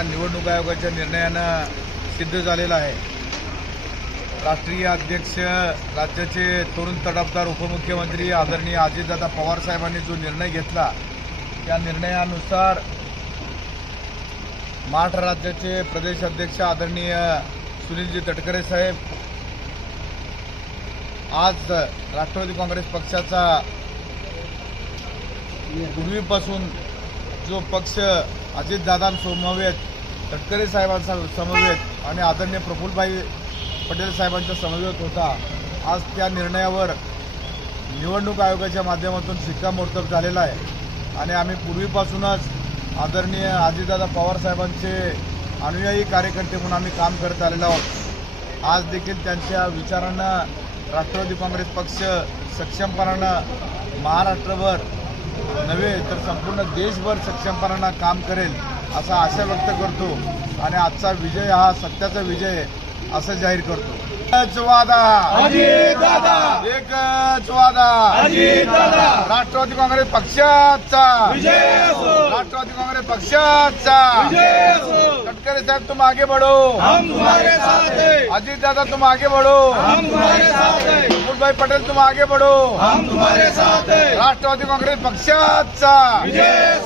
या निवडणूक आयोगाच्या निर्णयानं सिद्ध झालेला आहे। राष्ट्रीय अध्यक्ष, राज्याचे तरुण तडफदार उपमुख्यमंत्री आदरणीय अजितदादा पवार साहेबांनी जो निर्णय घेतला त्या निर्णयानुसार महाराष्ट्र राज्याचे प्रदेश अध्यक्ष आदरणीय सुनीलजी तटकरे साहेब आज राष्ट्रवादी काँग्रेस पक्षाचा पूर्वीपासून जो पक्ष अजितदादांसमवेत, तटकरे साहेबांचा समवेत आणि आदरणीय प्रफुल्लभाई पटेल साहेबांच्या समवेत होता, आज त्या निर्णयावर निवडणूक आयोगाच्या माध्यमातून शिक्कामोर्तब झालेला आहे। आणि आम्ही पूर्वीपासूनच आदरणीय अजितदादा पवार साहेबांचे अनुयायी कार्यकर्ते म्हणून आम्ही काम करत आलेलो आहोत। आज देखील त्यांच्या विचारांना राष्ट्रवादी काँग्रेस पक्ष सक्षमपणानं महाराष्ट्रभर नव्हे तर संपूर्ण देशभर सक्षमपणानं काम करेल असा आशा व्यक्त करतो आणि आजचा विजय हा सत्याचा विजय आहे असं जाहीर करतो। एकच वादा अजितदादा, एकच वादा अजितदादा, राष्ट्रवादी काँग्रेस पक्षाचा विजय असो, राष्ट्रवादी काँग्रेस पक्षाचा विजय असो। तटकरे साहब तुम आगे बढ़ो, हम तुम्हारे साथ हैं। अजितदादा तुम आगे बढ़ो, हम तुम्हारे साथ हैं। प्रफुल्लभाई पटेल तुम आगे बढ़ो, हम तुम्हारे साथ हैं। राष्ट्रवादी काँग्रेस पक्षाचा विजय